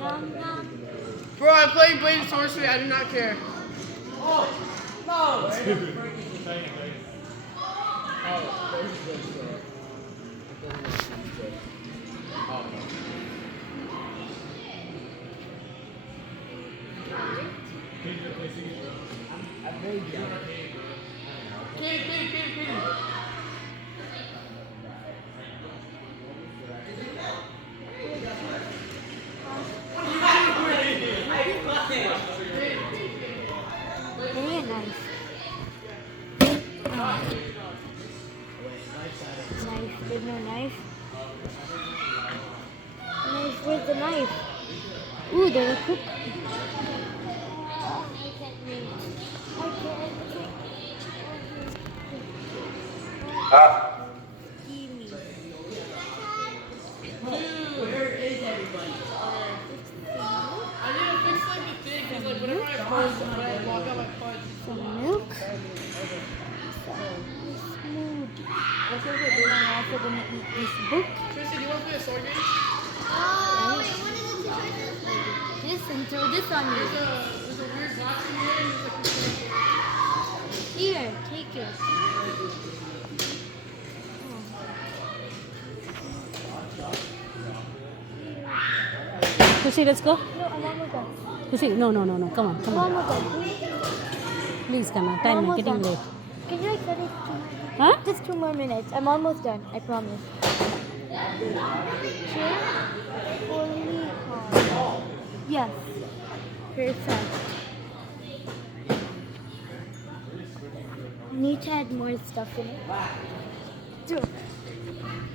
Nom nom. Bro, I'm playing Blade Sorcery. I do not care. Oh, no! Kitty. Give me a knife. Knife. There's no knife. Knife. Where's the knife? Ooh, there's a cook. I can't reach. Give me. Where is everybody? I need to fix like the thing because like whenever I punch, when I walk out, I punch. Some milk. Some smoothie. And I'm also gonna eat this book. Tristan, do you want to play a sword game? Wait, what is the choices? This and throw this on you. There's a weird box in here. And there's like Here, take it. Kushi, let's go. No, I'm almost done. Kushi, no. Come on. I'm almost done. Please, Kana. Time is Almost getting done. late. Can you like set it to Huh? just 2 more minutes? I'm almost done. I promise. Chair fully on. Yes. Perfect. Need to add more stuff in it. Do it.